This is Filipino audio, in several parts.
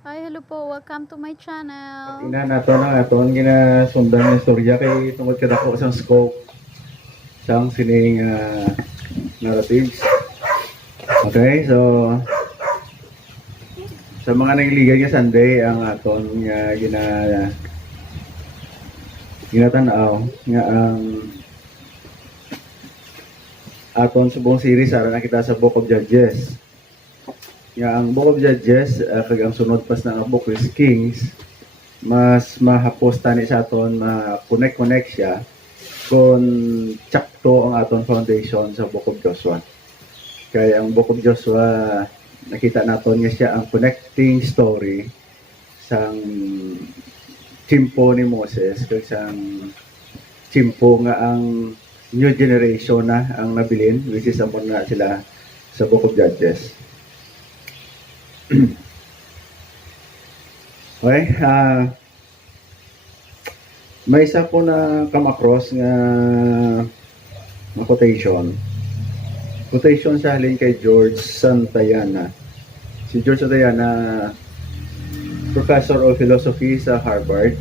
Hi, hello po. Welcome to my channel. Ina nato na aton ginasundan ng istorya kay tungod kada ko isang scope sang sining narratives. Okay, so sa mga nagliligay nga Sunday ang aton nga ginatanaw nga ang aton subong series ara na kita sa Book of Judges. Nga ang Book of Judges kag ang sunod pas na nga Book is Kings mas mahapos tani sa aton connect siya kung tsakto ang aton foundation sa Book of Joshua. Kaya ang Book of Joshua nakita naton nga siya ang connecting story sang timpo ni Moses kag sang timpo nga ang new generation na ang nabilin, which is amon na sila sa Book of Judges. Okay, may isa po na come across nga quotation. Quotation sa halin kay George Santayana. Si George Santayana, professor of philosophy sa Harvard,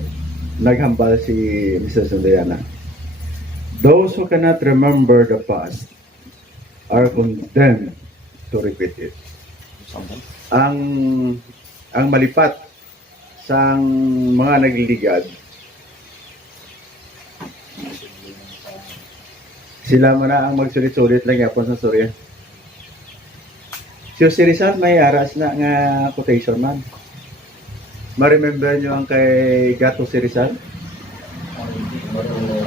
naghambal si Mr. Santayana. Those who cannot remember the past are condemned to repeat it. Ang malipat sang mga nagliligad, sila man na ang magsulit-sulit lang yapon sa storya. Si Rizal may aras na nga quotation man. Ma-remember nyo ang kay Gato si Rizal?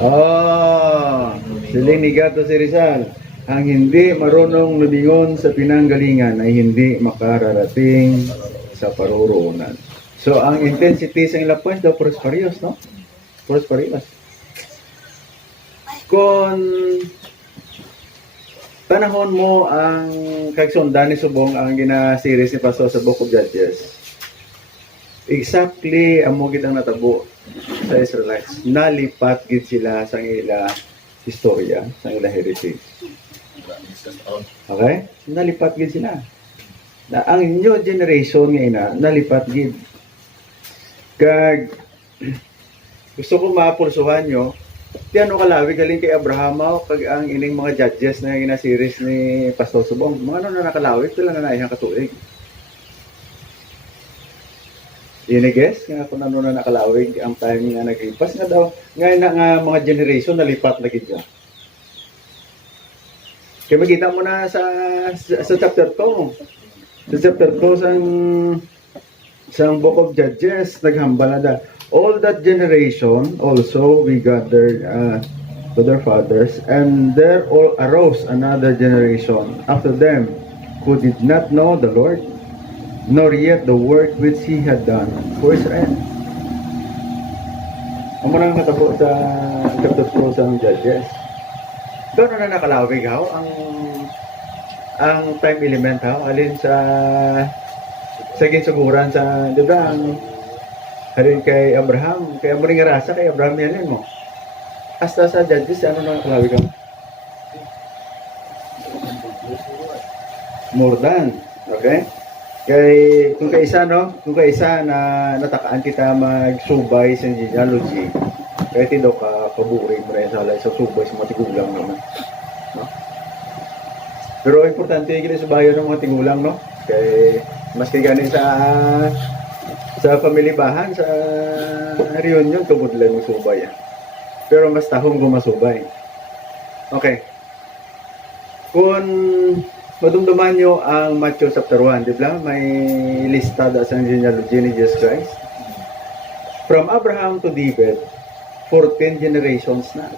Oh, siling ni Gato si Rizal. Ang hindi marunong lumingon sa pinanggalingan ay hindi makararating sa paruroonan. So, ang intensity sa ilang points daw, prosperous, no? Prosperous. Kung panahon mo ang kagsundan ni Subong ang gina-series ni Pastor sa Book of Judges, exactly ang mo ang natabo sa Israelites. Nalipat gid sila sa ila historia, sa ila heritage. Okay? Nalipat gid sila. Na ang new generation nga ina, nalipat gid. Kag gusto ko mapulsuhan nyo, tiano kalawig galing kay Abraham kag ang ining mga judges na gina-series ni Pastor Subong. Mga ano na nakalawig, sila na naihang katuig. Guess nga kung ano na nakalawig ang time nga naglipas nga daw ngayon na nga mga generation nalipat na gid. Kaya makita mo na sa chapter 2. Sa chapter 2 sang Book of Judges naghambal na da. All that generation also we gathered to their fathers, and there all arose another generation after them who did not know the Lord, nor yet the work which he had done for Israel. Ang muna natabo sa chapter 2 sa Judges. Doon na nakalawig ang time element alin sa ginsuguran sa, di ba, harin kay Abraham, kaya mo rin nga rasa kay Abraham yan mo. Hasta sa Judges, ano na nakalawig more than, okay? Kung kaisa na natakaan kita magsubay sa genealogy, kaya tindo ka kaburi mo rin sa subay sa mga tigulang naman. No? Pero importante yung sa bayan ng mga tigulang, no? Kaya maski ganin sa pamilibahan, sa reunion, kabudlan mo subay. Pero mas tahong gumasubay. Okay. Kung madumduman nyo ang Matthew chapter 1, di ba? May lista sa genealogy ni Jesus Christ. From Abraham to David, 14 generations na.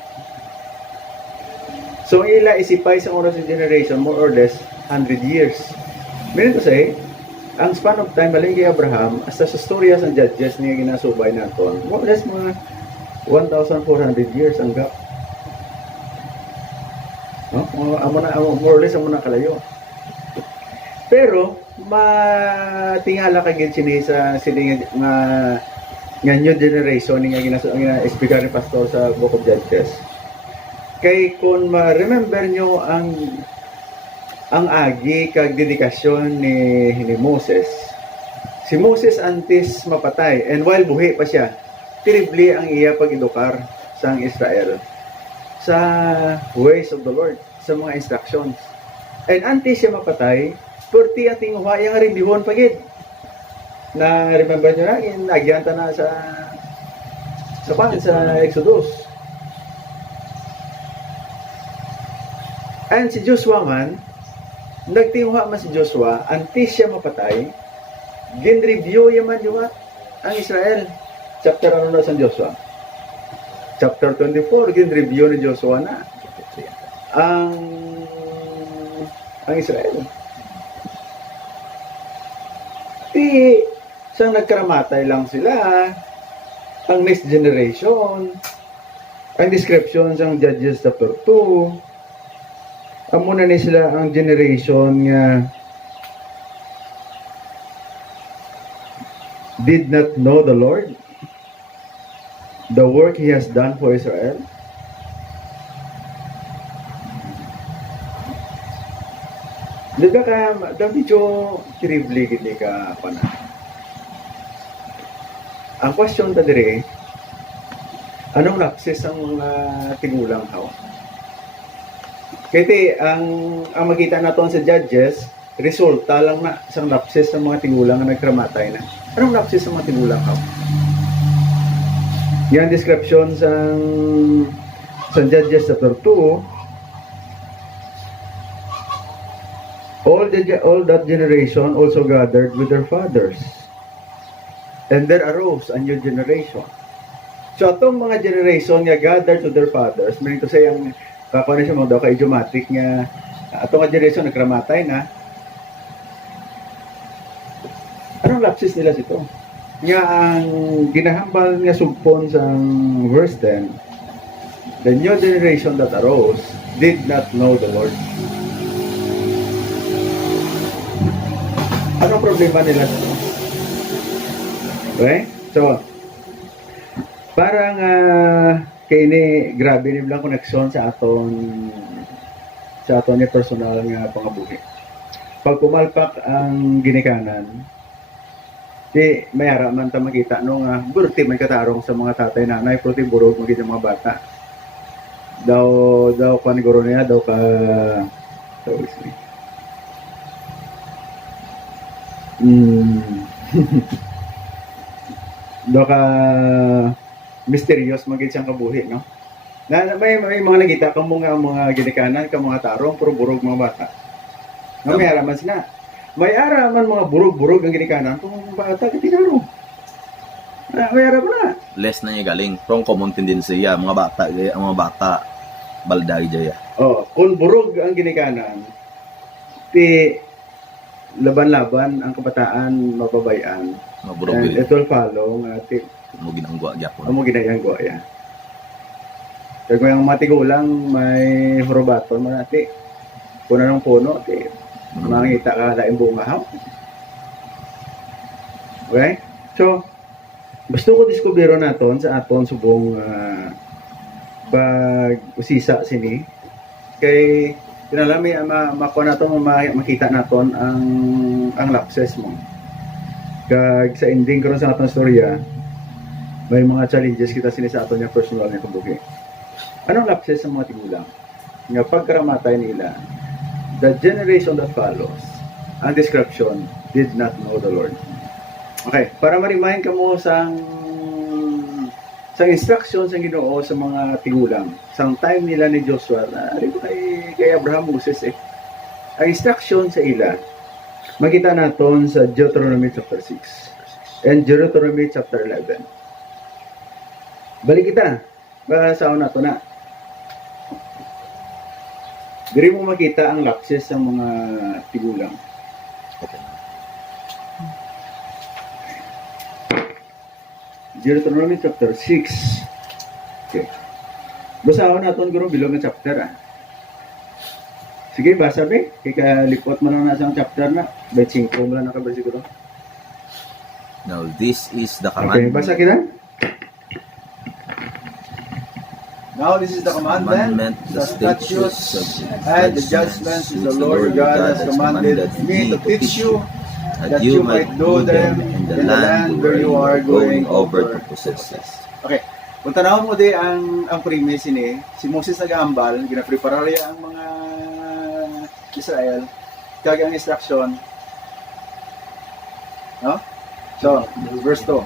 So, ila isipay sa oras ng generation, more or less, 100 years. Meaning to say, ang span of time maling kay Abraham, hasta sa storya sa Judges niya ginasubay naton, more or less mga 1,400 years ang gap. No? More or less amo na kalayo. Pero matingala ka gid sa sining nga new generation nga gina-speaker ni pastor sa Book of Judges. Kay kung ma-remember nyo ang agi kag dedikasyon ni Moses Si Moses antes mapatay, and while buhi pa siya, terribly ang iya pag-edukar sa Israel sa ways of the Lord, sa mga instructions. And antes siya mapatay, purti ang tinguha yung ribihon pagid. Na remember nyo na, inagyanta na sa Exodus. And si Joshua man, nagtinguha man si Joshua, antes siya mapatay, gin-review yaman yung ang Israel. Chapter ano na sa Joshua? Chapter 24, gin-review ni Joshua na ang Israel. Siyang nagkaramatay lang sila. Ang next generation, ang description sa Judges chapter 2, amo na ni sila ang generation nga did not know the Lord, the work He has done for Israel. Di ba ka, medyo terribly gini ka pa na. Ang question ta dire, anong lapses ang mga tigulang haw? Kaya ang makita naton sa Judges, resulta lang na isang lapses ng mga tigulang na nagkramatay na. Anong lapses ng mga tigulang haw? Yan description sa Judges chapter 2, all that generation also gathered with their fathers. And there arose a new generation. So, itong mga generation nga gathered to their fathers, meaning to say, ang kakuna siya mga daw ka-idiomatic nga, itong mga generation nagkramatay na, anong lapsis nila ito? Nga ang ginahambal nga sugpon sa verse 10, the new generation that arose did not know the Lord. Anong problema nila sa ito? Okay? So, parang kay ni grabe ni blang koneksyon sa aton ni personal nga pangabuhi. Pag pumalpak ang ginikanan, di mayara man ta makita no nga burti man katarong sa mga tatay nanay purti burog magit mga bata. Daw paniguro niya daw ka daw ka mysterious magit siyang kabuhi, no? May mga nakita kang mga ginikanan, kang mga tarong, puro burog mga bata. No, may araman sila. May araman mga burog-burog ang ginikanan, kung mga bata, katinaro. May araman na. Less na niya galing. Pero common tendency ya, mga bata, balday jaya. Oh, kung burog ang ginikanan, ti laban-laban ang kabataan mababayan. Maburog And din. it will follow nga ti Mo ginangwa gyapon. amo ginayanggo ya. Kaya kung yung matigulang may horobaton mo nati, puno ng puno, ti makita ka laing bunga ha. Okay? So, gusto ko diskubiro naton sa aton subong pag-usisa sini kay tinalami makuha naton makita naton ang lapses mo. Kag sa ending karon sa atong storya, may mga challenges kita sini sa aton nga personal nga kabuhi. Anong lapses sa mga tigulang? Nga pagkaramatay nila, the generation that follows, ang description, did not know the Lord. Okay, para ma-remind ka mo sa instructions ang Ginoo sa mga tigulang. Sa time nila ni Joshua, kay Abraham, Moses ang instruction sa ila, makita naton sa Deuteronomy chapter 6 and Deuteronomy chapter 11. Balik kita, basaon nato na. Diri mo makita ang lapses ng mga tigulang. Okay. Deuteronomy chapter 6. Okay. Basaon naton guro bilog nga chapter Sige, basa be. Kaya mo lang na sa chapter na. 25 mo lang nakabersikulo. Now this is the Okay, commandment. basa kita. Now this is the commandment, the statutes, and the judgments which the Lord God has commanded me to teach you that you might do them in the land where you are going over to possess it. Okay. Kung tanawin mo di ang premise ni, si Moses nag-aambal, ginaprepararya ang mga Israel, kag ang instruction. No? So, verse 2.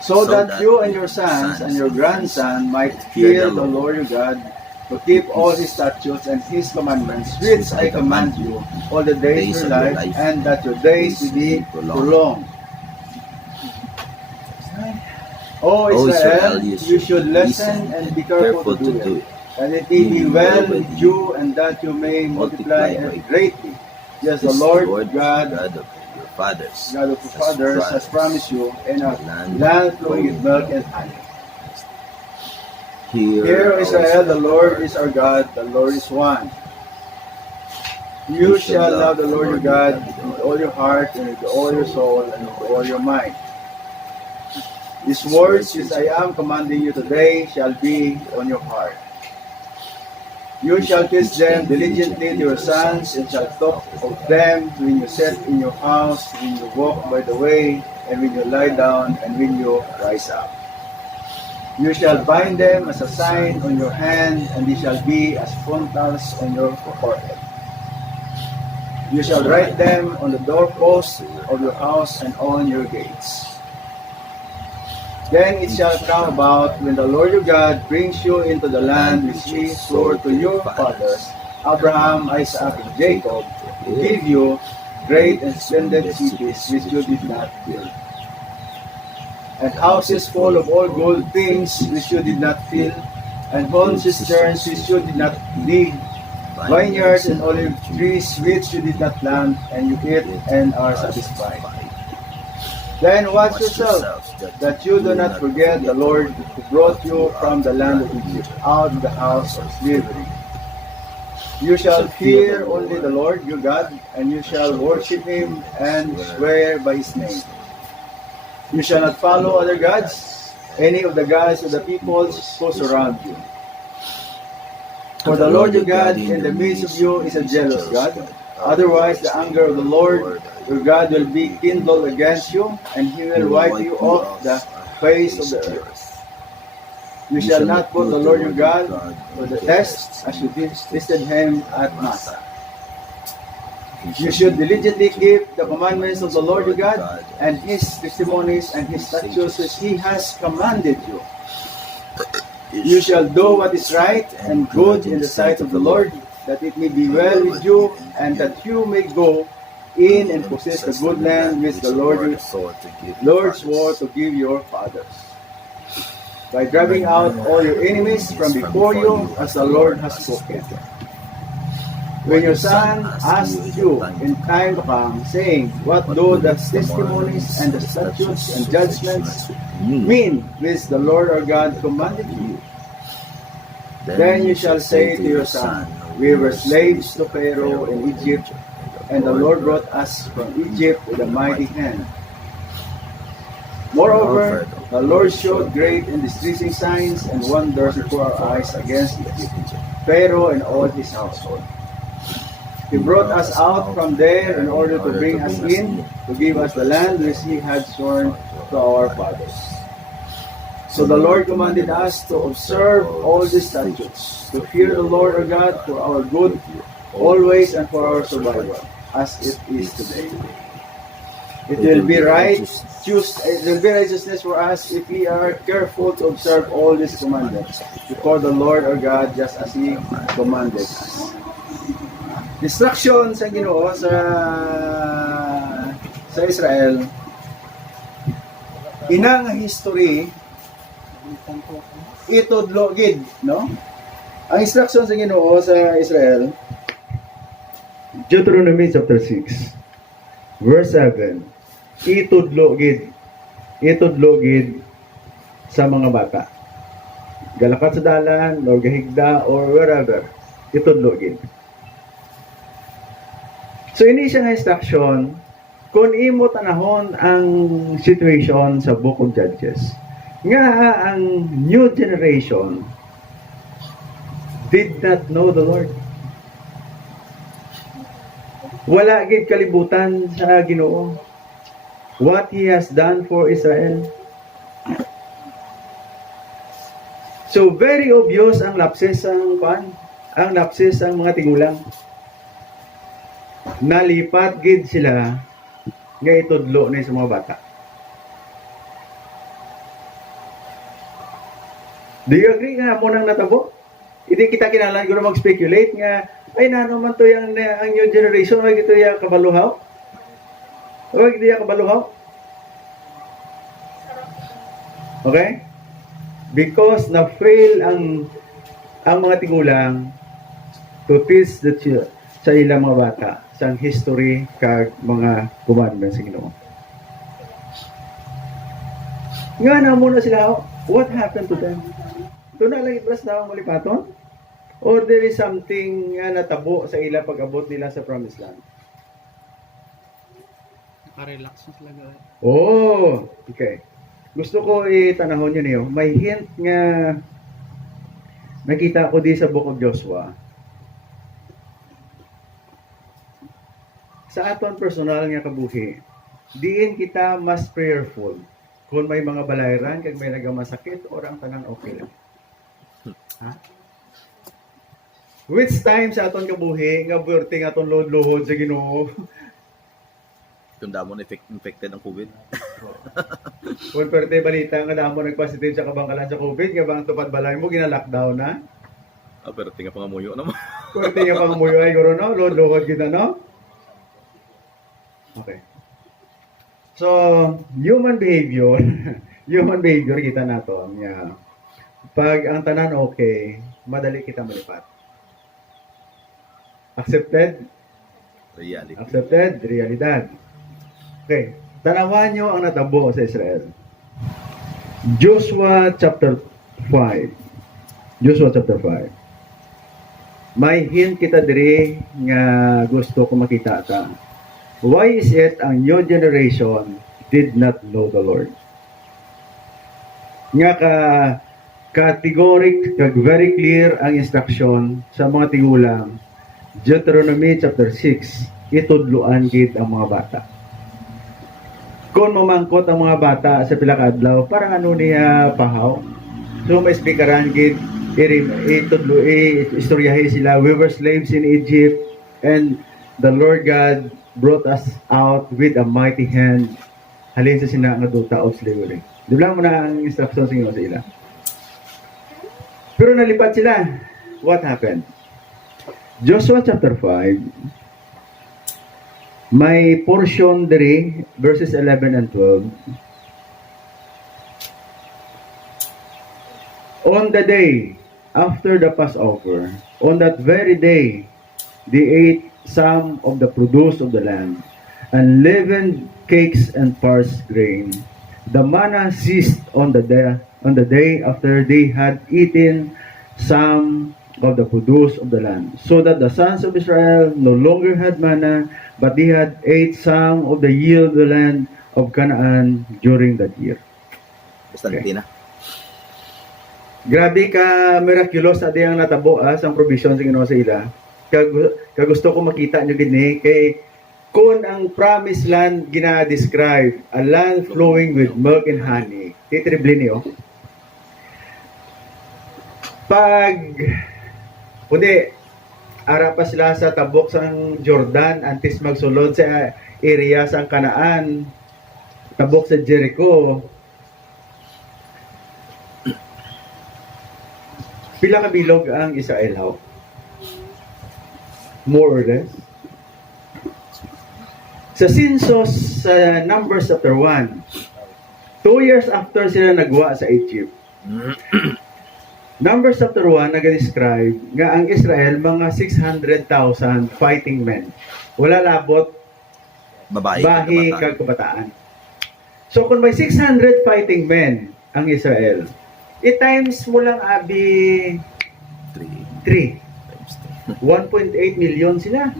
So that you and your sons and your grandson might fear the Lord your God, to keep all his statutes and his commandments, which I command you all the days of your life, and that your days will be prolonged. O Israel, you should listen and be careful to do it, that it may be well with you, and that you may multiply greatly. Yes, the Lord God of your fathers has promised you in a land flowing with milk and honey. Hear, Israel, the Lord is our God, the Lord is one. You shall love the Lord your God with all your heart, and with all your soul, and with all your mind. These words which I am commanding you today shall be on your heart. You shall teach them diligently to your sons, and shall talk of them when you sit in your house, when you walk by the way, and when you lie down, and when you rise up. You shall bind them as a sign on your hand, and they shall be as frontals on your forehead. You shall write them on the doorposts of your house and on your gates. Then it shall come about, when the Lord your God brings you into the land which he swore to your fathers, Abraham, Isaac, and Jacob, to give you great and splendid cities which you did not build, and houses full of all good things which you did not fill, and horn cisterns which you did not dig, vineyards and olive trees which you did not plant, and you eat and are satisfied. Then watch yourself, that you do not forget the Lord who brought you from the land of Egypt, out of the house of slavery. You shall fear only the Lord your God, and you shall worship him and swear by his name. You shall not follow other gods, any of the gods of the peoples who surround you. For the Lord your God in the midst of you is a jealous God. Otherwise the anger of the Lord your God will be kindled against you, and he will wipe you off the face of the earth. You shall not put the Lord your God to the test, as you tested him at Massah. You should diligently keep the commandments of the Lord your God, and his testimonies and his statutes which he has commanded you. You shall do what is right and good in the sight of the Lord, that it may be well with you, and that you may go in and possess the good land which the Lord swore to give your fathers, by driving out all your enemies from before you, as the Lord has spoken. When your son asks you in time to come, saying, what do the testimonies and the statutes and judgments mean which the Lord our God commanded you? Then you shall say to your son, we were slaves to Pharaoh in Egypt, and the Lord brought us from Egypt with a mighty hand. Moreover, the Lord showed great and distressing signs and wonders before our eyes against Egypt, Pharaoh and all his household. He brought us out from there in order to bring us in, to give us the land which he had sworn to our fathers. So the Lord commanded us to observe all these statutes, to fear the Lord our God for our good, always and for our survival, as it is today. It will be righteousness for us if we are careful to observe all these commandments before the Lord our God, just as he commanded us. Instruction sa Ginoo sa Israel, inang history itudlo gid, no? Ang instruction sa Ginoo sa Israel, Deuteronomy chapter 6, verse 7, itudlo gid sa mga bata. Galakat sa dalan, or gahigda, or wherever, itudlo gid. So, ini siya nga instruction, kung imo tanahon ang situation sa Book of Judges, nga ang new generation did not know the Lord. Wala gid kalibutan sa Ginoo. What He has done for Israel. So very obvious ang lapses ang lapses ang mga tigulang. Nalipat gid sila nga itudlo ni sa mga bata. Do you agree nga mo nang natabo? Hindi kita kinahanglan guro mag-speculate nga ay nano man to ang new generation wag ito ya kabaluhaw. Wag ito ya kabaluhaw. Okay? Because na-fail ang mga tigulang to teach the sa ilang mga bata sa history kag mga commandments sa Ginoo. Nga na muna sila, what happened to them? Ito na lang itras na ang malipaton? Or there is something nga natabo sa ila pag-abot nila sa promised land? Nakarelax na talaga. Oh, okay. Gusto ko itanahon nyo niyo. May hint nga nakita ko di sa Book of Joshua. Sa aton personal nga kabuhi, diin kita mas prayerful kung may mga balayran, kag may nagamasakit, or ang tanan okay lang. Ha? Which time sa aton kabuhi, nga burting aton load-lohod sa Ginoo, Kung damo na infected ng COVID. kung pwerte balita nga damo nagpositive sa kabangkalan sa COVID, nga bang tupad balay mo, gina-lockdown na? Pero tinga pangamuyo naman. Pwerte nga pang muyo ay guro, no? Load-lohod kita, no? Okay. So, human behavior, human behavior kita nato nga pag ang tanan okay, madali kita malipat. Accepted? Reality. Accepted? Realidad. Okay. Tanawan nyo ang natabo sa Israel. Joshua chapter 5. Joshua chapter 5. May hint kita diri nga gusto ko makita ka. Why is it ang new generation did not know the Lord? Nga categoric, very clear ang instruction sa mga tigulang. Deuteronomy chapter 6, itudluan gid ang mga bata. Kung mamangkot ang mga bata sa pila ka adlaw, parang ano niya pahaw. So may speakaran gid itudlo istoryahe sila. We were slaves in Egypt and the Lord God brought us out with a mighty hand. Halin sa sina nga duta of slavery. Di ba mo na ang instruction sa inyo sa ila? Pero nalipat sila. What happened? Joshua chapter 5, may portion diri, verses 11 and 12. On the day after the Passover, on that very day, they ate some of the produce of the land, and leavened cakes and parched grain. The manna ceased on the day after they had eaten some of the produce of the land, so that the sons of Israel no longer had manna, but they had ate some of the yield of the land of Canaan during that year. Basta Okay. na. Grabe ka miraculous na diyang natabo ang provision sa Ginoo sa ila. Kagusto ko makita nyo din kay kung ang promised land gina-describe, a land flowing with milk and honey, titrible niyo. Kundi, ara pa sila sa tabok sa Jordan antes magsulod sa area sa Canaan, tabok sa Jericho. Pila ka bilog ang Israel how? More or less. Sa census sa Numbers chapter 1, 2 years after sila nagwa sa Egypt, Numbers chapter 1 nag-describe nga ang Israel mga 600,000 fighting men. Wala labot, Babae. bahi, kabataan. kag kabataan. So kung may 600 fighting men ang Israel, i-times mo lang abi 3. 1.8 million sila.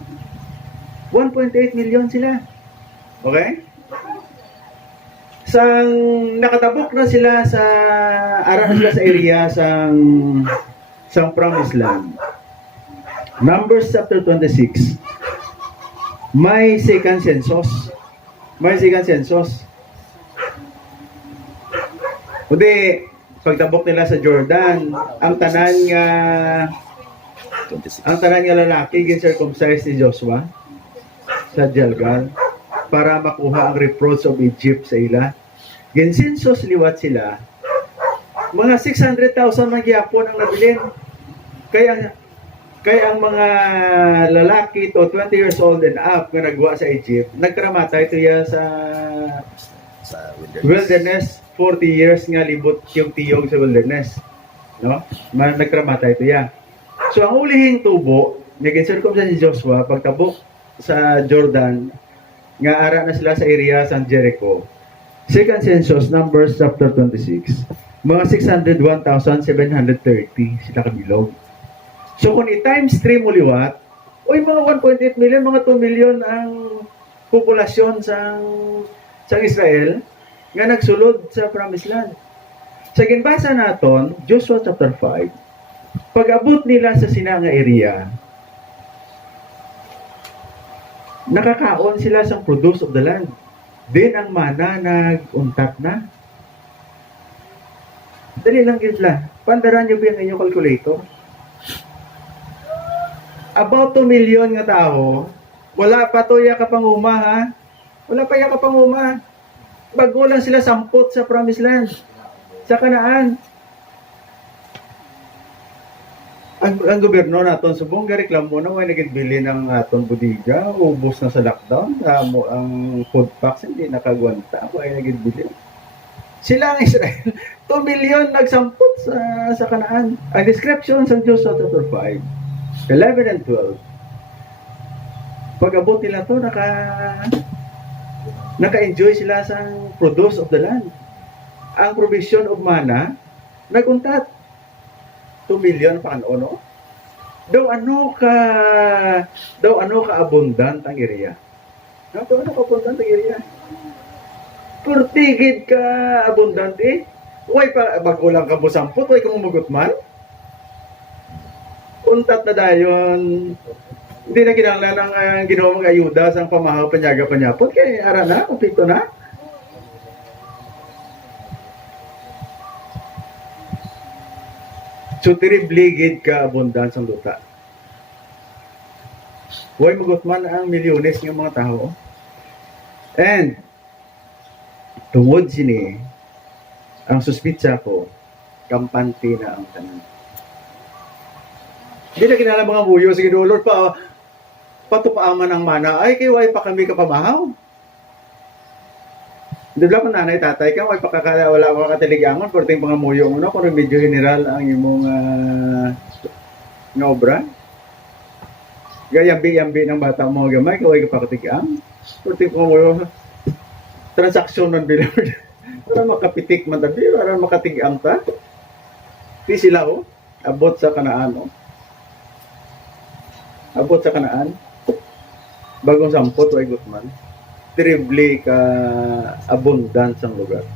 1.8 million sila. Okay? Sang nakatabok na sila sa ara sila sa area sang promised land. Numbers chapter 26. may second census. May second census. Kundi, pagtabok nila sa Jordan, ang tanan nga 26. lalaki gin-circumcise ni Joshua sa Gilgal para makuha ang reproach of Egypt sa ila. Gin-census liwat sila. Mga 600,000 magyapon ang nabilin. Kaya ang mga lalaki to 20 years old and up nga nagwa sa Egypt, nagkramatay tuya sa wilderness 40 years nga libot yung tiyog sa wilderness. No? Nagkramatay tuya. So ang ulihing tubo, nag-circumcise si Joshua pagtabok sa Jordan, nga ara na sila sa area sa Jericho. Second census, Numbers chapter 26. Mga 601,730 sila kabilog. So kung i-times 3 mo liwat, oy mga 1.8 million, mga 2 million ang populasyon sa Israel nga nagsulod sa Promised Land. Sa ginbasa naton, Joshua chapter 5, pag-abot nila sa sinanga area, nakakaon sila sa produce of the land. Din ang mana nag-untat na. Dali lang yun lang. Pandaran nyo ba yung inyong calculator? About 2 million nga tao, wala pa to ya kapanguma, ha? Wala pa ya kapanguma. Bago lang sila sampot sa Promised Land. Sa Kanaan. Ang gobyerno naton subong gareklamo na may nagibili ng aton budiga, ubos na sa lockdown, ang food packs hindi nakagwanta, may nagibili. Sila ang Israel, 2 million nagsampot sa Kanaan. Ang description sa Joshua chapter 5, 11 and 12. Pag-abot nila to, naka-enjoy sila sa produce of the land. Ang provision of mana, naguntat. 2 million pa no? Daw ano ka abundant ang area. Daw ano ka abundant ang area. Kurtigid ka abundant eh. Way pa bagulang ka busampot, way ka mumugot man. Untat na dayon. Hindi na kinahanglan ang ginawa mong ayuda sa pamahaw panyaga-panyapot kay ara na, kompleto na. So, tiribligid ka abundance ang luta. Huwag magutman ang milyones ng mga tao. And, tungod sini, ang suspitsa ko, kampante na ang tanan. Hindi na kinala mga buyo, sige Lord, patupaaman ang mana, ay kay why pa kami kapamahaw. Di ba kung nanay, tatay ka, wala ka katiligangon, pero ting mga muyo mo, kung medyo general ang imong nga obra. Gayambi-yambi ng bata mo gamay, kaway ka pakatigang. Pero ting mga muyo, transaksyon ng bilard. Para makapitik man tabi, para makatigang ta. Di sila abot sa Kanaan. Abot sa Kanaan. Bagong sampot, way gutman. Terribly ka abundance ang lugar.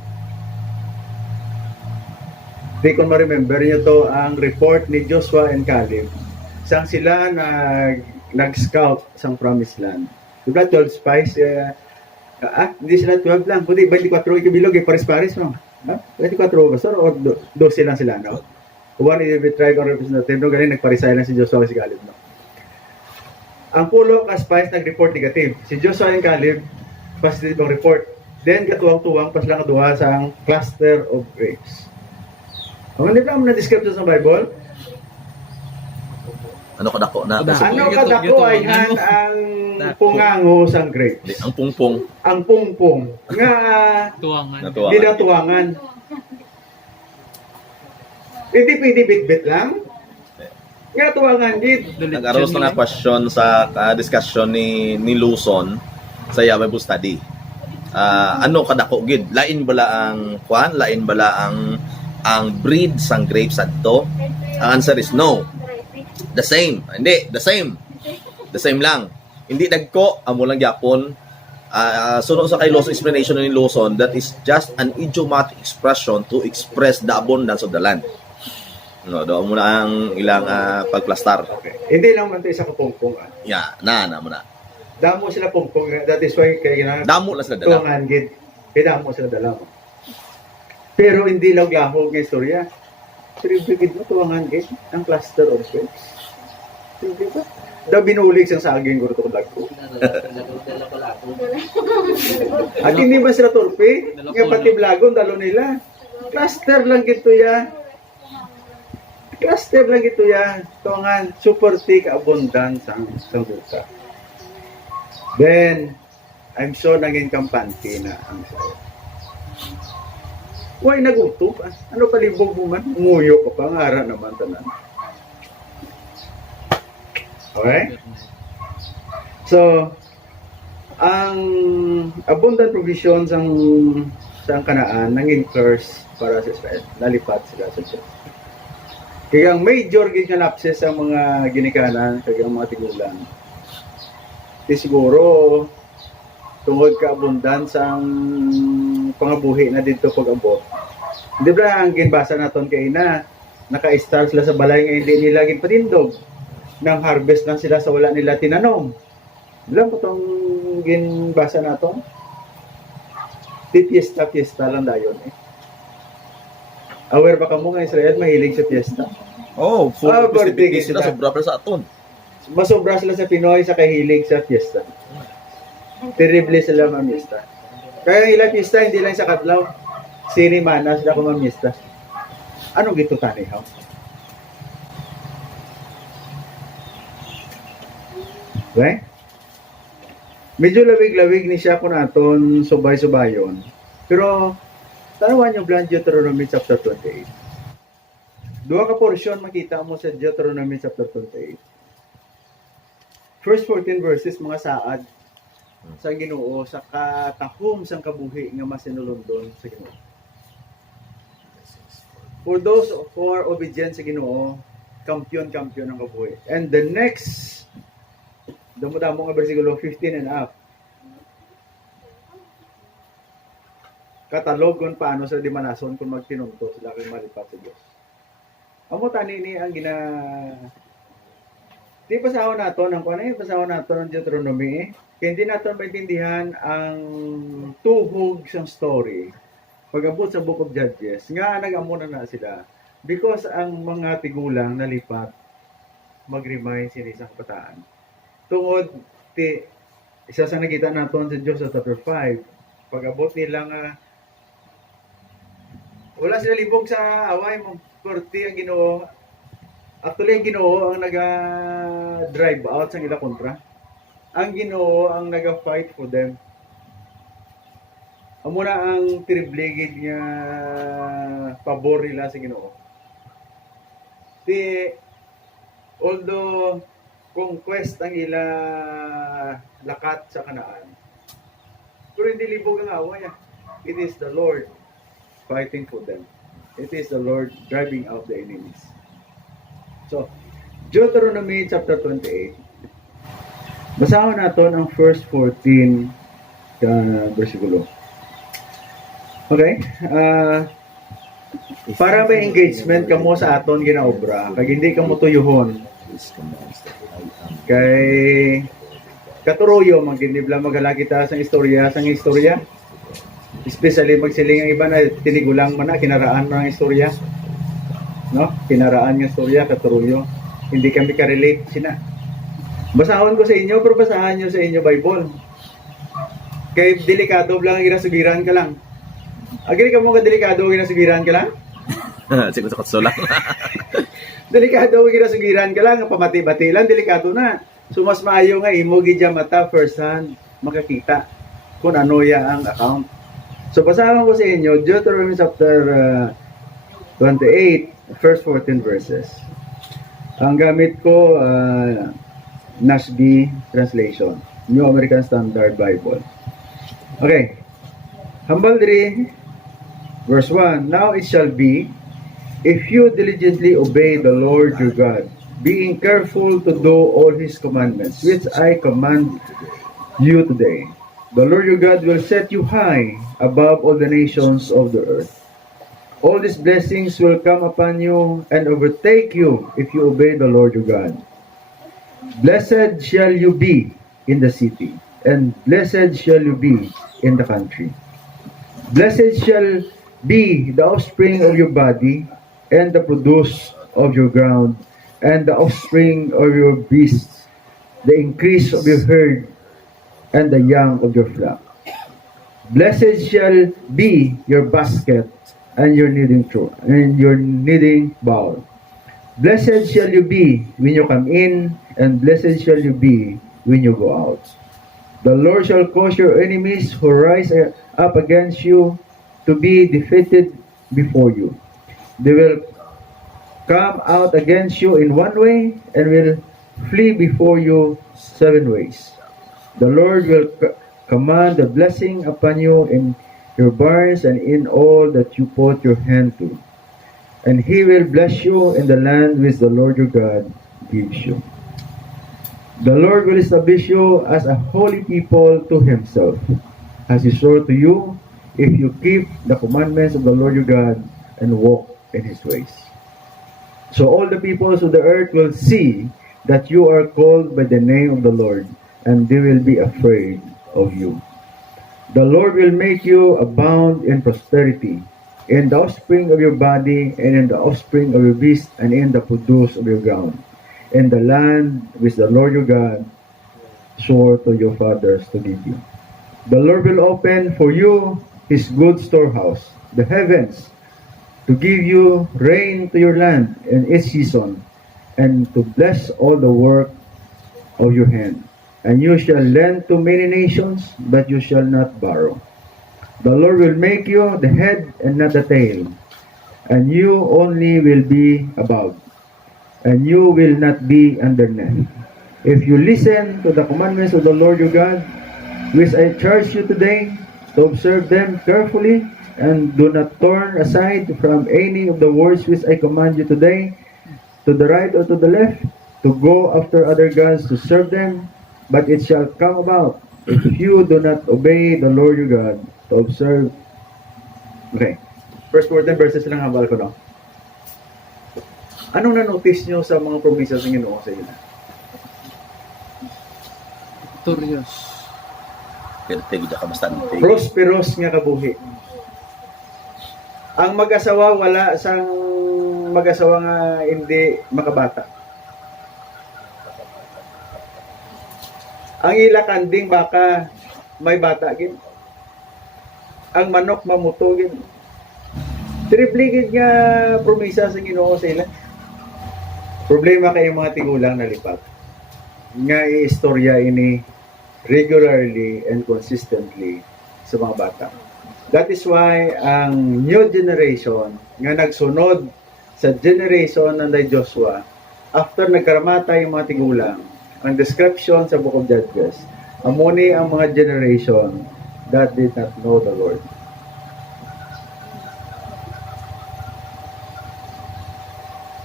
Di ko ma-remember nyo to ang report ni Joshua and Caleb. Sang sila nag-scout sang Promised Land. Diba 12 spies? Hindi sila 12 lang. Kundi 24 ikabilog, pares-pares no? 24 ba? So, o 12 lang sila, no? One is every tribe or representative, no? Galing nagparisay lang si Joshua and si Caleb, no? Ang pulo ka spies nag-report negative. Si Joshua and Caleb positive ang report. Then, katuwang-tuwang, pas lang kaduha sa ang cluster of grapes. Ang hindi mo na-describe sa Bible? Ano kadako na? Ano kadako ay ang pungango sa grapes? Ang pungpong. Ang pungpong. Nga, hindi na tuwangan. Hindi pwede bit-bit lang. Nga tuwangan, Nag-aros na nga question sa discussion ni Luzon sa Bible study. Ano kadako gid? Lain bala ang kwan? Lain bala ang breed sang grapes adto? Ang answer is no. The same. Hindi, the same. The same lang. Hindi dagko amo lang gyapon. Sunod sa kay Luzon explanation ni Luzon, that is just an idiomatic expression to express the abundance of the land. No, do mo na ang ilang pagplastar. Okay. Hindi lang man tayo sa kapungpong. Yeah, na mo na. Damo sila pungkong. That is why kaya Damo lang sila dala. tuwangan gid. Kaya damo sila dala mo. Pero hindi lang lahog ng istorya. Pero bigid mo tuwangan gid ang cluster of sweats. Hindi ba? Da binulig sang saging guro to ko. At hindi ba sila turpi? Nga pati blagon dalo nila. Cluster lang gito ya. Cluster lang gito ya. Tuwangan suporti ka abundance ang buka. Then, I'm so naging kampante na ang sayo. Huwag nag-utop. Ano palibog mo man? Umuyo ka pa. Ngara naman tanan. Okay? So, ang abundant provisions sa Kanaan nanging curse para sa Israel. Nalipat sila sa Diyos. Kaya ang major gig nga lapses sa mga ginikanan, kaya mga tigulang. Di siguro tungod ka abundance ang pangabuhi na dito pag-abot. Di ba ang ginbasa naton kay na naka-star sila sa balay nga hindi nila ginpatindog. Nang harvest lang sila sa wala nila tinanom. Ilan po itong ginbasa naton? Di fiesta lang dayon eh. Aware ba ka mo nga Israel mahilig sa fiesta? Oh, full birthday festivity sila sila. sobra pa sa aton. Masobra sila sa Pinoy sa kahilig sa fiesta. Terrible sila mamista. Kaya ilang fiesta, hindi lang sa Katlaw. Sinimana sila kung mamista. Anong gito tani, ha? Okay? Medyo lawig-lawig ni siya kung naton subay-subayon. Pero, tanawan yung plan Deuteronomy chapter 28. Dua ka portion makita mo sa Deuteronomy chapter 28. First 14 verses, mga saad sa Ginoo, sa katahom sang kabuhi nga masinulundon sa Ginoo. For those who are obedient sa Ginoo, kampiyon ang kabuhi. And the next, damo-damo nga versikulo 15 and up, katalogon paano sa dimanason kung magtinunto sila kay malipat sa Diyos. Amo tani ni ang gina di pasahon nato ng kuno pasahon nato ng Deuteronomy kaya hindi natin maintindihan ang tuhog sa story pag-abot sa Book of Judges nga nag-amo na sila because ang mga tigulang nalipat mag-remind sila sa kabataan tungod ti isa sa nakita naton sa Diyos sa chapter 5 pag-abot nila nga wala sila libog sa away mo Porti ang Ginoo. Actually, ang Ginoo ang naga-drive out sa ila kontra. Ang Ginoo ang naga-fight for them. Amo na ang tribligid nga pabor nila sa Ginoo. Although conquest ang ila lakat sa Kanaan. Pero hindi libog ang away. It is the Lord fighting for them. It is the Lord driving out the enemies. So, Deuteronomy chapter 28. Basahin natin ang first 14 versikulo. Okay? Para may engagement kamo sa aton ginaobra, kag hindi kamo tuyuhon. Kay katuruyo magginibla magalagi ta sang istorya. Especially magsiling ang iba na tinigulang man na kinaraan mo ang istorya. No? Kinaraan ng istorya katuruyo. Hindi kami ka-relate sina. Basahon ko sa inyo pero basahan niyo sa inyo Bible. Kay delikado lang ang ginasugiran ka lang. Agri ka mo ka delikado ang ginasugiran ka lang? Siguro sa katso lang. Delikado ang ginasugiran ka lang, pamati-bati lang, delikado na. So mas maayo nga imo gidya mata first hand makakita kung ano ya ang account. So, basahan ko sa inyo, Deuteronomy chapter 28, first 14 verses. Ang gamit ko, NASB translation, New American Standard Bible. Okay. Hambal diri, verse 1, Now it shall be, if you diligently obey the Lord your God, being careful to do all His commandments, which I command you today, the Lord your God will set you high above all the nations of the earth. All these blessings will come upon you and overtake you if you obey the Lord your God. Blessed shall you be in the city, and blessed shall you be in the country. Blessed shall be the offspring of your body, and the produce of your ground, and the offspring of your beasts, the increase of your herd, and the young of your flock. Blessed shall be your basket and your kneading bowl. Blessed shall you be when you come in, and blessed shall you be when you go out. The Lord shall cause your enemies who rise up against you to be defeated before you. They will come out against you in one way and will flee before you 7 ways. The Lord will command a blessing upon you in your barns and in all that you put your hand to. And he will bless you in the land which the Lord your God gives you. The Lord will establish you as a holy people to himself, as he swore to you, if you keep the commandments of the Lord your God and walk in his ways. So all the peoples of the earth will see that you are called by the name of the Lord, and they will be afraid of you. The Lord will make you abound in prosperity, in the offspring of your body, and in the offspring of your beast, and in the produce of your ground, in the land which the Lord your God swore to your fathers to give you. The Lord will open for you his good storehouse, the heavens, to give you rain to your land in its season, and to bless all the work of your hand. And you shall lend to many nations, but you shall not borrow. The Lord will make you the head and not the tail, and you only will be above, and you will not be underneath. If you listen to the commandments of the Lord your God, which I charge you today, to observe them carefully, and do not turn aside from any of the words which I command you today, to the right or to the left, to go after other gods to serve them. But it shall come about, if you do not obey the Lord your God, to observe. Okay. First 14 verses lang habal ko, no? Anong na-notice nyo sa mga promises ng Ginoo sa inyo? Victorious. Pertig ka bastante. Prosperous nga kabuhi. Ang mag-asawa, wala sang mag-asawa nga hindi makabata. Ang ila kanding baka may bata gin. Ang manok mamutugin. Tripligid nga promisa sa Ginoo sa ila. Problema kay mga tigulang na lipat. Nga istorya ini regularly and consistently sa mga bata. That is why ang new generation nga nagsunod sa generation ng Joshua, after nagkaramata yung mga tigulang, ang description sa Book of Judges, amuni ang mga generation that did not know the Lord.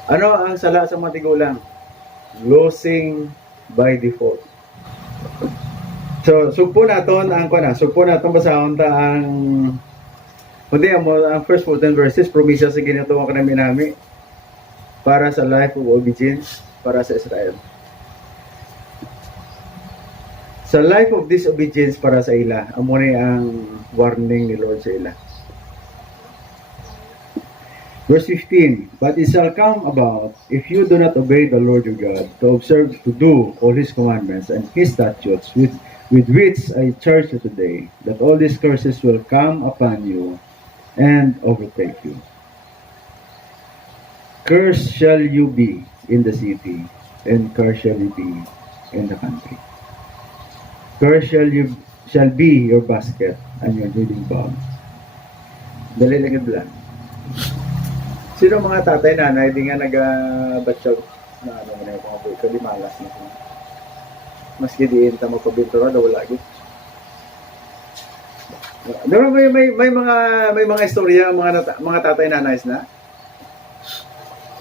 Ano ang sala sa mga tigulang? Losing by default. So, sugpo naton ang basahon ta ang ang first 14 verses, promisa sa ginatuwa ka namin para sa life of obedience para sa Israel. Sa life of disobedience para sa ila, amo ni ang warning ni Lord sa ila. Verse 15, but it shall come about, if you do not obey the Lord your God, to observe to do all his commandments and his statutes with which I charge you today, that all these curses will come upon you and overtake you. Cursed shall you be in the city, and cursed shall you be in the country. Cursed shall be your basket and your kneading bowl. Dali lang lang. Sino mga tatay, nanay, di nga nag-batsyog na ano na yung mga buhay, di malas na ito. Maski diin ta magpabintura, daw lagi. Diba, may mga istorya, mga tatay, nanays na?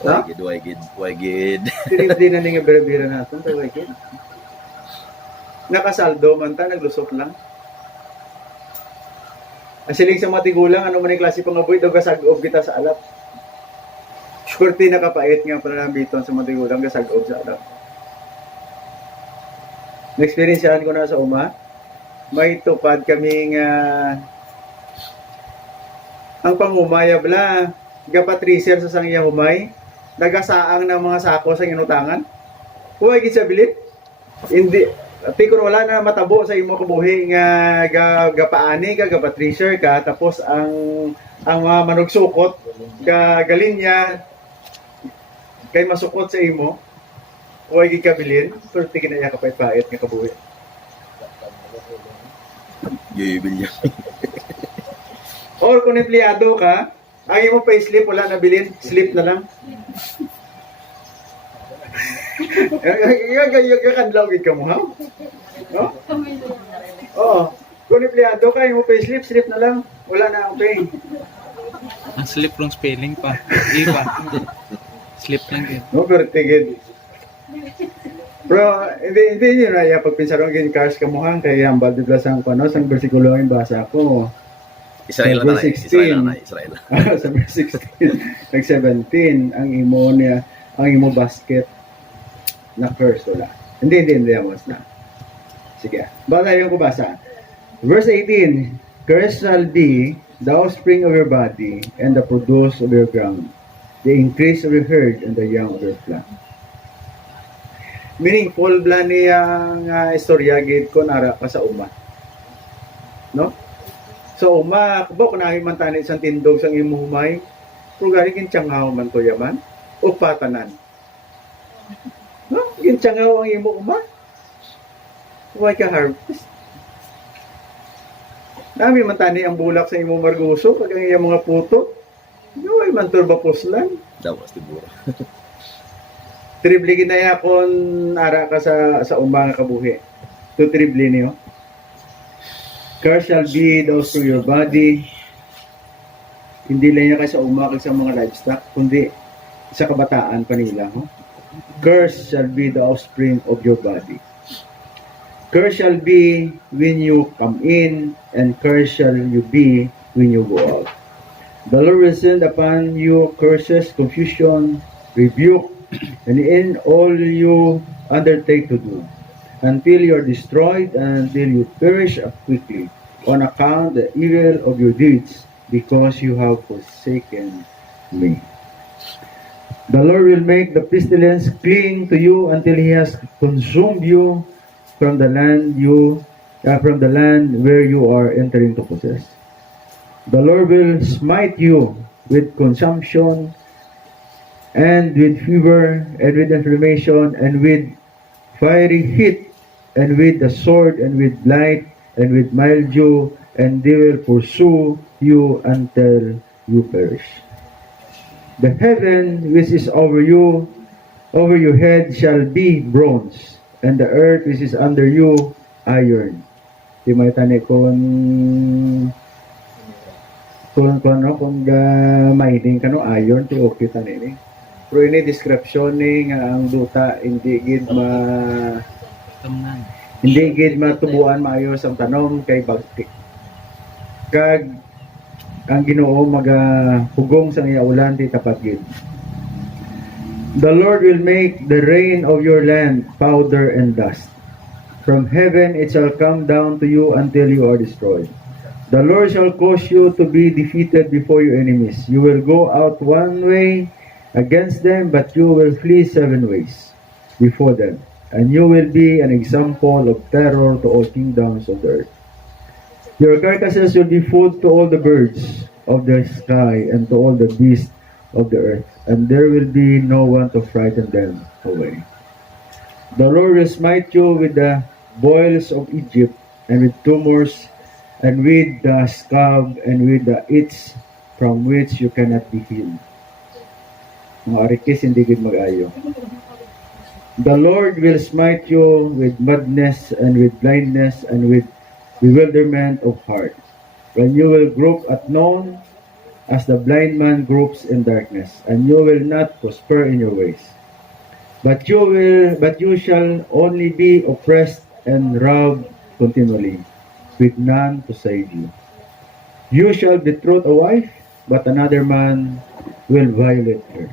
Ha? Wagid. Hindi na nga bira-bira natin, wagid. Nakasaldo man ta, naglusot lang. Asiling sa matigulang, ano man yung klase pangaboy, daw kasag-ob kita sa alap. Kurti nakapait nga pala ng biton sa matigulang, kasag-ob sa alap. Na-experiencean ko na sa uma. May tupad kaming ang pangumaya bala gapatriser sa sang iya humay nagasaang ng mga sako sa inutangan. Huwag gid sa bilit. Hindi tikon wala na matabo sa imo kabuhi nga gapaani ka gapatriser ka tapos ang mga manugsukot ka galinya kay masukot sa imo. Huwag gid kabilin. Pero tigin na iya kapait-pait nga kabuhi. Gibil niya. Or kung empleyado ka, ang imo payslip wala na bilin, slip na lang. Kanlaw gid ka mo, ha? No? Oo. Kung empleyado ka, imo payslip, slip na lang. Wala na ang pay. Ang slip long spelling pa. Iba. Slip lang din. No, pero tigid. Pero hindi yun na pagpinsarong gin cars kamuhang kay hambal di blasang kuno sang bersikulo ang basa ko. Israel na na. Israel na. Israel na. Sa verse 16, nag 17 ang imo basket na curse wala. Hindi mas na. Sige. Bala yung kubasa. Verse 18, curse shall be the offspring of your body and the produce of your ground, the increase of your herd and the young of your flock. Meaning, full blan niyang istorya gid ko nara pa sa uma. No? So, uma, kubo, kunahin man tanit sa tindog sang imuhumay, kung galing gintiyangaw man to yaman, o patanan. No? Gintiyangaw ang imo uma. Huwag ka harvest. Nami man tani ang bulak sa imo marguso, pag ang iyang mga puto, huwag man turba puslan. Dawas tibura. Triple ginaya kon ara ka sa umang kabuhi. To triple niyo. Curse shall be those through your body. Hindi lang yan sa umakag sa mga livestock, kundi sa kabataan pa nila. Huh? Curse shall be the offspring of your body. Curse shall be when you come in, and curse shall you be when you go out. The Lord will send upon you curses, confusion, rebuke, and in all you undertake to do, until you are destroyed and until you perish quickly, on account the evil of your deeds, because you have forsaken me. The Lord will make the pestilence cling to you until he has consumed you from the land where you are entering to possess. The Lord will smite you with consumption and with fever, and with inflammation, and with fiery heat, and with the sword, and with blight, and with mildew, and they will pursue you until you perish. The heaven which is over you, over your head, shall be bronze, and the earth which is under you, iron. Di may tani kung mining ka no, iron, ti okay tani ni. Pero ini description ni nga ang duta hindi gid Tamnan. hindi gid matubuan maayo ang tanom kay bagtik. Kag ang Ginoo magahugong sa iya ulan ti tapat gid. The Lord will make the rain of your land powder and dust. From heaven it shall come down to you until you are destroyed. The Lord shall cause you to be defeated before your enemies. You will go out one way against them, but you will flee 7 ways before them, and you will be an example of terror to all kingdoms of the earth. Your carcasses will be food to all the birds of the sky and to all the beasts of the earth, and there will be no one to frighten them away. The Lord will smite you with the boils of Egypt, and with tumors, and with the scab, and with the itch from which you cannot be healed. Mga arikis, hindi gid mag-ayo. The Lord will smite you with madness and with blindness and with bewilderment of heart. When you will grope at noon, as the blind man gropes in darkness, and you will not prosper in your ways. But you shall only be oppressed and robbed continually, with none to save you. You shall betroth a wife, but another man will violate her.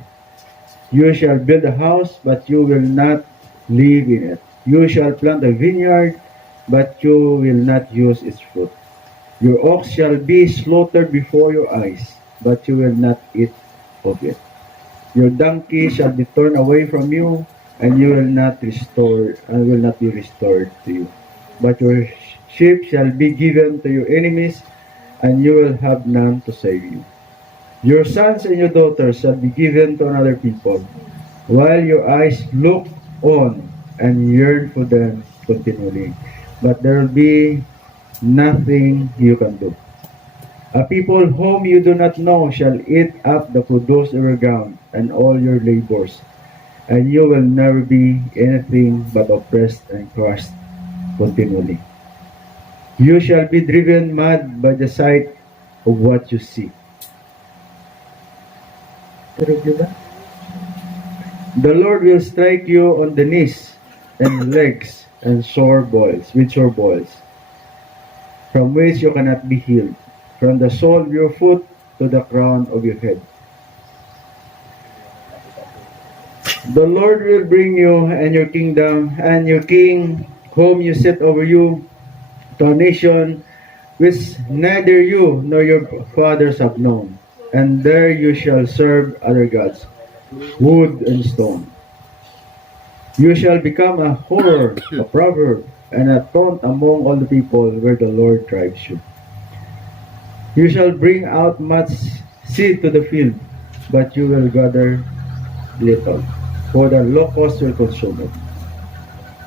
You shall build a house, but you will not live in it. You shall plant a vineyard, but you will not use its fruit. Your ox shall be slaughtered before your eyes, but you will not eat of it. Your donkey shall be torn away from you, and you will not be restored to you. But your sheep shall be given to your enemies, and you will have none to save you. Your sons and your daughters shall be given to another people, while your eyes look on and yearn for them continually. But there will be nothing you can do. A people whom you do not know shall eat up the produce of your ground and all your labors, and you will never be anything but oppressed and crushed continually. You shall be driven mad by the sight of what you see. The Lord will strike you on the knees and legs and with sore boils, from which you cannot be healed, from the sole of your foot to the crown of your head. The Lord will bring you and your kingdom and your king, whom you set over you, to a nation which neither you nor your fathers have known, and there you shall serve other gods, wood and stone. You shall become a horror, a proverb, and a taunt among all the people where the Lord drives you. You shall bring out much seed to the field, but you will gather little, for the locust will consume it.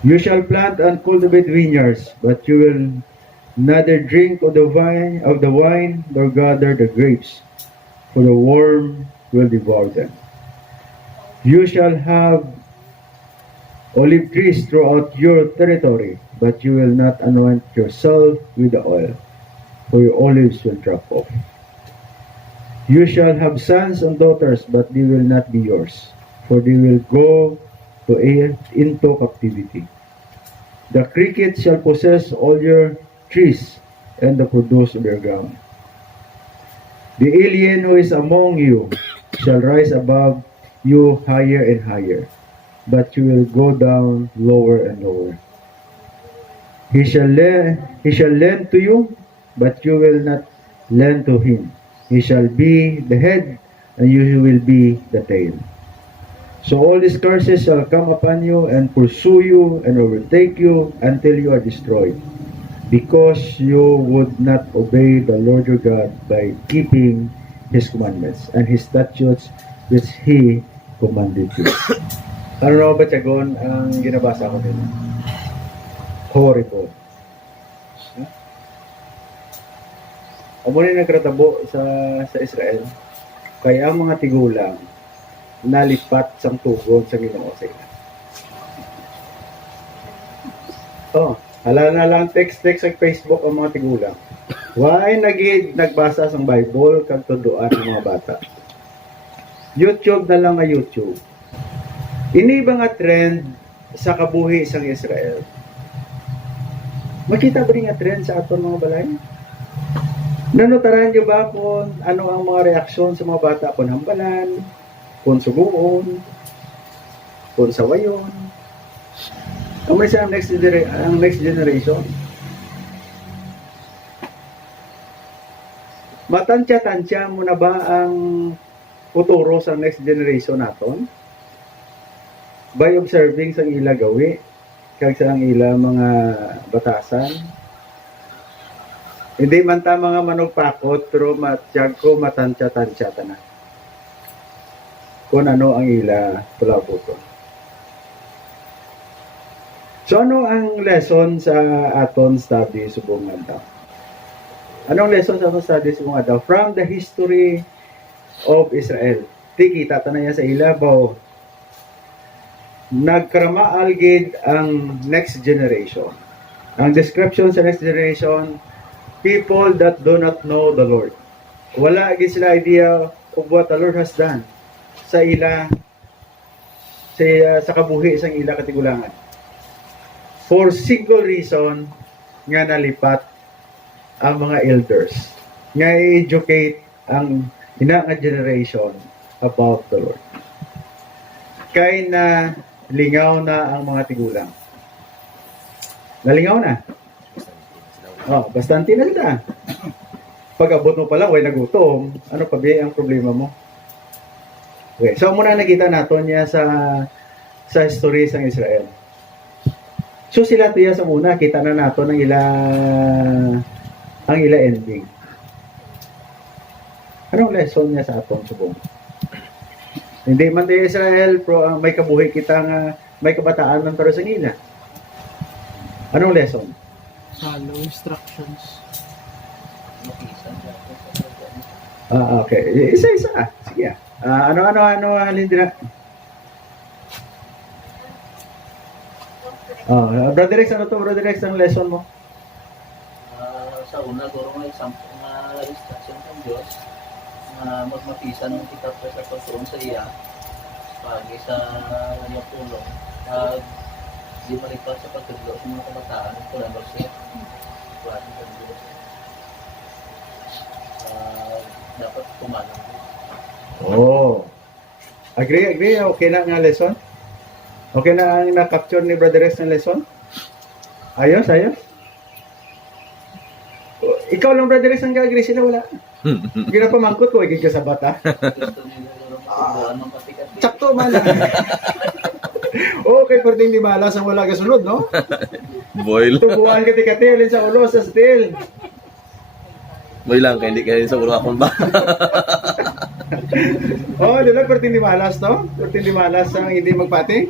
You shall plant and cultivate vineyards, but you will neither drink of the wine nor gather the grapes, for the worm will devour them. You shall have olive trees throughout your territory, but you will not anoint yourself with the oil, for your olives will drop off. You shall have sons and daughters, but they will not be yours, for they will go into captivity. The cricket shall possess all your trees and the produce of your ground. The alien who is among you shall rise above you higher and higher, but you will go down lower and lower. He shall lend to you, but you will not lend to him. He shall be the head, and you will be the tail. So all these curses shall come upon you and pursue you and overtake you until you are destroyed, because you would not obey the Lord your God by keeping His commandments and His statutes which He commanded you. Ano na ba, Tiagon, ang ginabasa ko din? Horrible. Amo na nagratabo sa Israel, kaya ang mga tigulang nalipat sang tugon sa Ginoo sa ila. Hala na lang text sa Facebook ang mga tigulang. Why nagbasa sang Bible kag tuduan ang mga bata? YouTube na lang nga YouTube. Ini ba nga trend sa kabuhi sang Israel? Makita ba rin nga trend sa aton mga balay? Nanutaran niyo ba kung ano ang mga reaksyon sa mga bata kung hambalan, kung suguon, kung sawayon? Kung may siya ang next generation? Matansya-tansya mo na ba ang futuro sa next generation naton? By observing sa ila gawi, kag sa ila mga batasan. Hindi man ta mga manugpakot, pero matiyag ko matansya-tansya ta na. Kung ano ang ila pulaputo. So ano ang lesson sa aton study subong adlaw? Anong lesson sa aton study subong adlaw? From the history of Israel. Tikita ta na yan sa ilabaw. Nagkaramaal gid ang next generation. Ang description sa next generation, people that do not know the Lord. Wala gid sila idea of what the Lord has done sa ila sa kabuhi sang ila katigulangan. For single reason nga nalipat ang mga elders nga i-educate ang ina nga generation about the Lord. Kay na lingaw na ang mga tigulang. Nalingaw na. Oh, bastante na sila. Pag abot mo pala, way nagutom. Ano pa ba ang problema mo? Okay, so muna nakita natin niya sa history sa Israel. So sila tiya sa una, kita na natin ang ila ending. Anong lesson niya sa aton subong? Hindi man tayo Israel, may kabuhi kita nga, may kabataan man pero sa ila. Anong lesson? Follow instructions. Okay. Isa-isa. Sige. Ano, halindira? Brother Rex, ano to? Brother Rex, ang lesson mo? Sa una, guro nga example nga instruction ng Diyos na magmapisan ng kita sa pagtuon sa iya pagi sa kanyang pulong pag di malipat sa pagtudlo sa mga kabataan ng Kulang Rosette Kulang ng Diyos dapat kumalang. Oh. Agree? Okay na nga lesson? Okay na ang na-capture ni Brother Rex ng lesson? Ayos? Ikaw lang, Brother Rex, ang ga-agree sila, wala. Ginapamangkot ko, igig ka sa bata. Gusto nila guro ng patikat. Sakto man. Okay, pero hindi malas ang wala kasunod, no? Boil. Tubuhan ka tikati, alin sa ulo, sa steel. Boy lang, kaya hindi kayo sa ulo akong ba? Oh, dila, pero hindi malas, no? Pero hindi malas ang hindi magpati.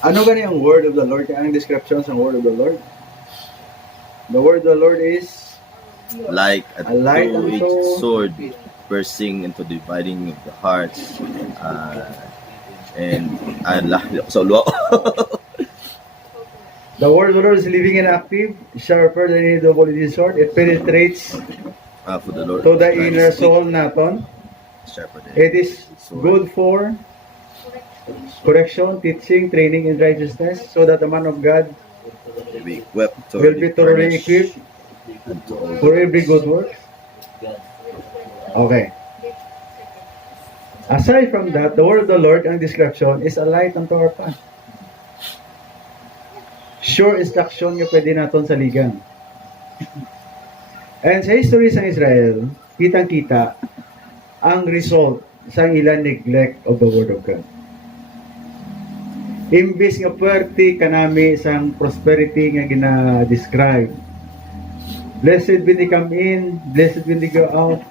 Ano gani ang word of the Lord? Anong description sa word of the Lord? The word of the Lord is Like a A light two-edged unto- sword, piercing into dividing of the hearts. And sa ulo ako. the word of the Lord is living and active, sharper than any double-edged sword. It penetrates For the Lord. to the inner soul naton. Sharper than It is sword. good for correction, teaching, training in righteousness, so that the man of God To be equipped, will be thoroughly equipped for every good work. Okay. Aside from that, the word of the Lord, ang description, is a light unto our path. Sure instruction nga pwede natin sa ligan. And sa history sa Israel, kitang-kita ang result sa ilang neglect of the word of God. Imbis nga puwerte kanami sang prosperity nga gina-describe. Blessed when they come in, blessed when they go out.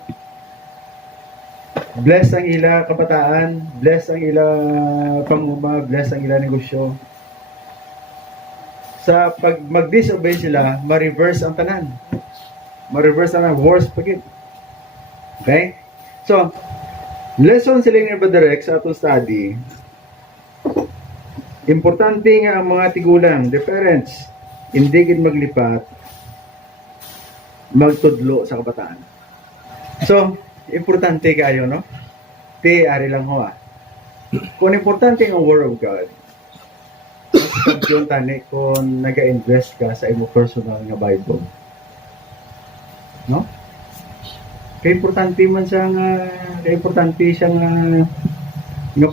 Bless ang ila kabataan, bless ang ila panguma, bless ang ila negosyo. Sa pag mag-disobey sila, ma-reverse ang tanan. Ma-reverse ang worst pagit. Okay? So, lesson sila ni Brother Rex sa atong study. Importante nga ang mga tigulang, the parents, hindi gid maglipat, magtudlo sa kabataan. So, importante kayo, no? Ari lang ho, Kung importante ang Word of God, mas yung tani kung nag-invest ka sa imo personal nga Bible. No? Kaya importante man siya nga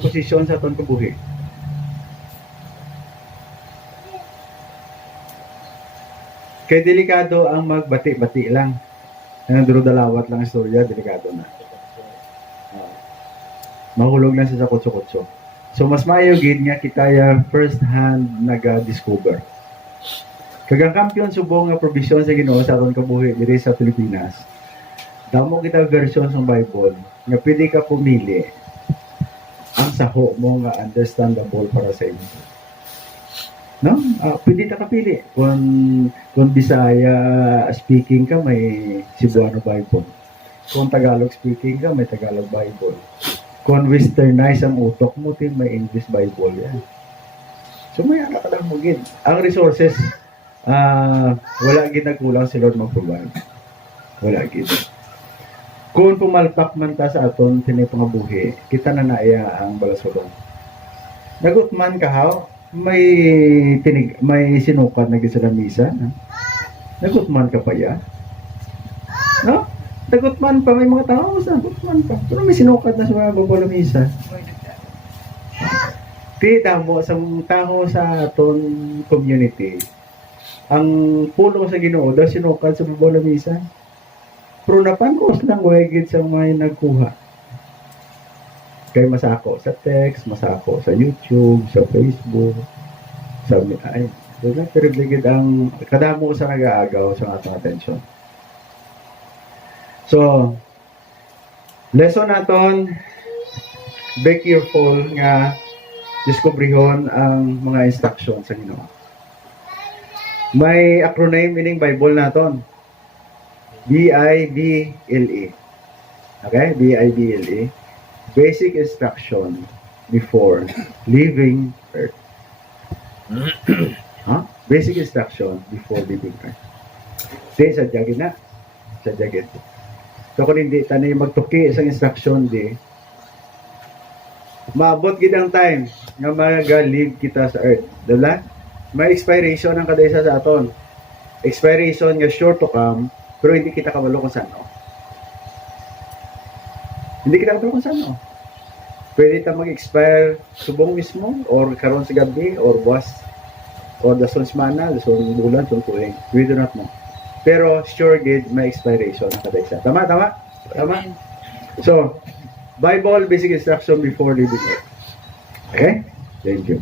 posisyon sa atong kabuhi. Kaya delikado ang magbati-bati lang. Ang duro-dalawat lang ang istorya, delikado na. Mahulog lang siya sa kutso-kutso. So, mas mayugid nga kita first hand nag-discover. Kagang kampiyon subong nga provision sa Ginoo sa atong kabuhi diri sa Pilipinas. Damo kita version sa Bible nga pwede ka pumili ang saho mo nga understandable para sa inyo. No? Pwede ta kapili. Kung Bisaya speaking ka, may Cebuano Bible. Kung Tagalog speaking ka, may Tagalog Bible. Kung Westernize ang utok mo, may English Bible yan. So may anak ka lang mo gid. Ang resources, wala gid nagkulang si Lord mag-provide. Wala gid. Kung pumalpak man ta sa aton pinipangabuhi, kita na naaya ang balasodong. Nagutman ka haw, may sinukat na gid sa misa, no? Nagutman ka pa ya? No? Nagutman pa, may mga tao sa nagutman pa. Pero may sinukat na sa mga babala misa. Ti tamo sa taho sa aton community. Ang pulong sa Ginoo daw sinukad sa babaw ng misa. Pero napangkos lang wagid sa mga nagkuha. Kay masako sa text, masako sa YouTube, sa Facebook, sa ay, doon pero bigid ang kadamo sa nag-aagaw sa atong atensyon. So, lesson naton, be careful nga diskubrihon ang mga instruction sa Ginoo. May acronym meaning Bible naton. BIBLE. Okay? BIBLE. Basic instruction before leaving earth. Huh? Basic instruction before leaving earth. Di, sa jagin na. Sa jagin. So, kung hindi tanay magtuki sa instruction, di, maabot gid ang time nga mag-leave kita sa earth. Diba? May expiration ang kada isa sa aton. Expiration nga sure to come, pero hindi kita kabalo kung saan. Hindi kita kabalo kung saan. Pwede ta mag-expire subong mismo, or karon sa gabi, or buwas, or dason semana, dason bulan, dason tuig. We do not know. Pero sure gid may expiration ang kada isa. Tama? So, Bible basic instruction before leaving earth. Okay? Thank you.